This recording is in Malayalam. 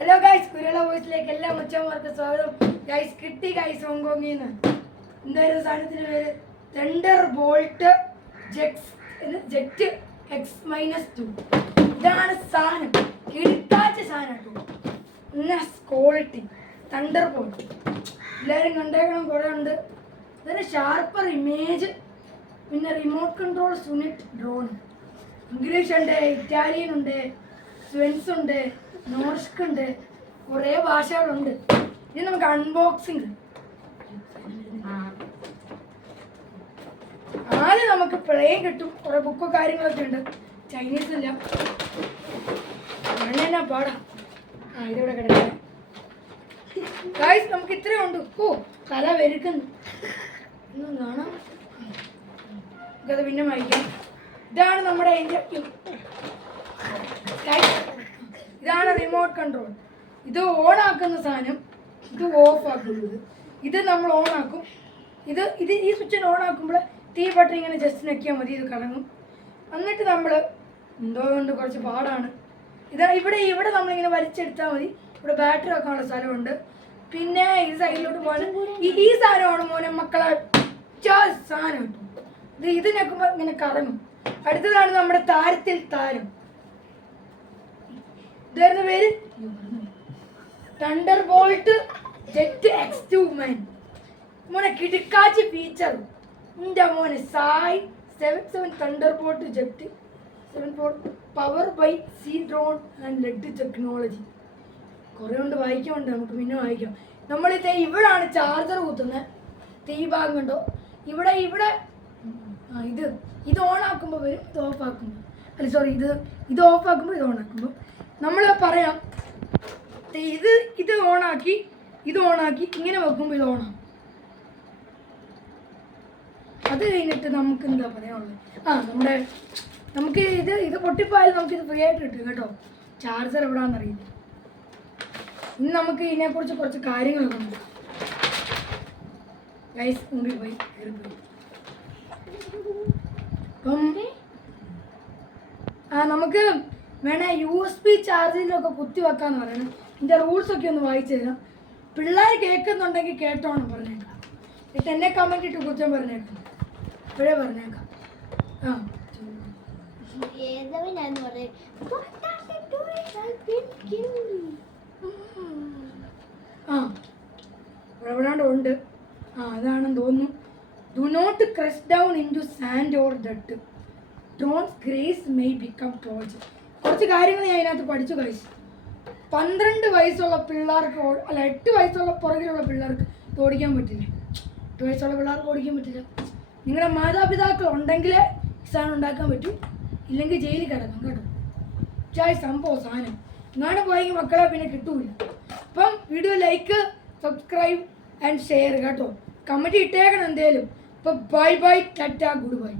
ഹലോ ഗൈസ്, കുരള വോയിസിലേക്ക് എല്ലാ മച്ചന്മാർക്കും സ്വാഗതം. ഗൈസ് കിട്ടി ഗൈസ് ഹോങ്കോങ്ങിൽ നിന്ന്. എന്തായാലും സാധനത്തിന് പേര് തണ്ടർ ബോൾട്ട് ജെറ്റ് X-2. ഇതാണ് സാധനം, കിടക്കാച്ച സാധനം കേട്ടോ. ക്വാളിറ്റി തണ്ടർ ബോൾട്ട് എല്ലാവരും കണ്ടേക്കണം. കുറേ ഉണ്ട്. ഇതിന് ഷാർപ്പർ ഇമേജ്, പിന്നെ റിമോട്ട് കൺട്രോൾ സുനിറ്റ് ഡ്രോൺ. ഇംഗ്ലീഷ് ഉണ്ട്, ഇറ്റാലിയൻ ഉണ്ട്, സ്വെൻസ് ഉണ്ട്, നോർസ്ക് ഉണ്ട്, കുറേ ഭാഷകളുണ്ട്. ഇനി നമുക്ക് അൺബോക്സിങ്. ആദ്യം നമുക്ക് പ്ലെയിൻ കിട്ടും. കുറേ ബുക്കോ കാര്യങ്ങളൊക്കെ ഉണ്ട്. ചൈനീസ് ഇല്ല, മണ്ണെന്നാ പാടാം. ഇതിവിടെ കിടക്കാം ഗായ്സ്. നമുക്ക് ഇത്രയും ഉണ്ട്. തല വെരുക്കുന്നു ഒന്നും കാണാം. നമുക്കത് പിന്നെ വായിക്കാം. ഇതാണ് നമ്മുടെ ഇതാണ് റിമോട്ട് കൺട്രോൾ. ഇത് ഓൺ ആക്കുന്ന സാധനം, ഇത് ഓഫ് ആക്കുന്നത്. ഇത് നമ്മൾ ഓൺ ആക്കും. ഇത് ഈ സ്വിച്ചിന് ഓൺ ആക്കുമ്പോൾ തീ ബട്ടൺ ഇങ്ങനെ ജസ്റ്റ് ഞെക്കിയാൽ മതി, ഇത് കറങ്ങും. എന്നിട്ട് നമ്മൾ എന്തോ കൊണ്ട് കുറച്ച് പാടാണ്. ഇവിടെ നമ്മളിങ്ങനെ വലിച്ചെടുത്താൽ മതി. ഇവിടെ ബാറ്ററി വെക്കാനുള്ള സ്ഥലമുണ്ട്. പിന്നെ ഈ സൈഡിലോട്ട് പോകാൻ ഈ സാധനമാണ് മോനെ മക്കളെ സാധനം കിട്ടും. ഇത് ഞെക്കുമ്പോൾ ഇങ്ങനെ കറങ്ങും. അടുത്തതാണ് നമ്മുടെ താരത്തിൽ താരം. ഇതായിരുന്നു പേര് തണ്ടർ ബോൾട്ട് ജെറ്റ് X-2 മോനെ. കിടക്കാച്ചി ഫീച്ചർ എൻ്റെ മോനെ. സായ് 77 thunder bolt jet 74 power by C drone and LED technology. കുറേ കൊണ്ട് വായിക്കാനുണ്ട്, നമുക്ക് പിന്നെ വായിക്കാം. നമ്മളിത് ഇവിടാണ് ചാർജർ കുത്തുന്നത്. ഈ ഭാഗം കണ്ടോ, ഇവിടെ ഇത് ഓൺ ആക്കുമ്പോൾ വരും, ഇത് ഓഫ് ആക്കുമ്പോൾ ഇത് ഓഫ് ആക്കുമ്പോൾ ഇത് ഓൺ ആക്കുമ്പോൾ നമ്മൾ പറയാം. ഇത് ഓണാക്കി ഇങ്ങനെ വെക്കുമ്പോൾ ഇത് ഓണാകും. അത് കഴിഞ്ഞിട്ട് നമുക്ക് എന്താ പറയാനുള്ളത്? നമുക്ക് ഇത് പൊട്ടിപ്പോയാലും നമുക്കിത് ഫ്രീ ആയിട്ട് കിട്ടും കേട്ടോ. ചാർജർ എവിടാന്നറിയില്ല. ഇനി നമുക്ക് ഇതിനെക്കുറിച്ച് കുറച്ച് കാര്യങ്ങളൊക്കെ ഉണ്ട് ഗൈസ്. മുമ്പിൽ പോയി കയറിപ്പോയി. അപ്പം നമുക്ക് വേണേ USB ചാർജിലൊക്കെ കുത്തി വെക്കാന്ന് പറയണം. ഇതിൻ്റെ റൂൾസൊക്കെ ഒന്ന് വായിച്ചു തരാം. പിള്ളേർ കേൾക്കുന്നുണ്ടെങ്കിൽ കേട്ടോണം പറഞ്ഞേക്കാം. എന്നിട്ട് എന്നെ കമൻറ്റ് ഇട്ട് കുറ്റം പറഞ്ഞേക്കാം. ഇപ്പോഴേ പറഞ്ഞേക്കാം. എവിടാണ്ട് ഉണ്ട്. അതാണെന്ന് തോന്നുന്നു. Do not crush down into sand or ഡട്ട്. Drones grace may become close. കുറച്ച് കാര്യങ്ങൾ ഞാൻ അതിനകത്ത് പഠിച്ചു കഴിച്ചു. 12 വയസ്സുള്ള പിള്ളേർക്ക്, അല്ല 8 വയസ്സുള്ള പുറകിലുള്ള പിള്ളേർക്ക് ഇത് ഓടിക്കാൻ പറ്റില്ല. 8 വയസ്സുള്ള പിള്ളേർക്ക് ഓടിക്കാൻ പറ്റില്ല. നിങ്ങളുടെ മാതാപിതാക്കൾ ഉണ്ടെങ്കിലേ സാധനം ഉണ്ടാക്കാൻ പറ്റൂ, ഇല്ലെങ്കിൽ ജയിലിൽ കിടക്കും കേട്ടോ. സംഭവം സാധനം ഇങ്ങനെ പോയെങ്കിൽ മക്കളെ പിന്നെ കിട്ടൂല. അപ്പം video like, subscribe and share കേട്ടോ. കമൻറ്റ് ഇട്ടേക്കണം എന്തേലും. അപ്പം bye bye, Tata, good bye.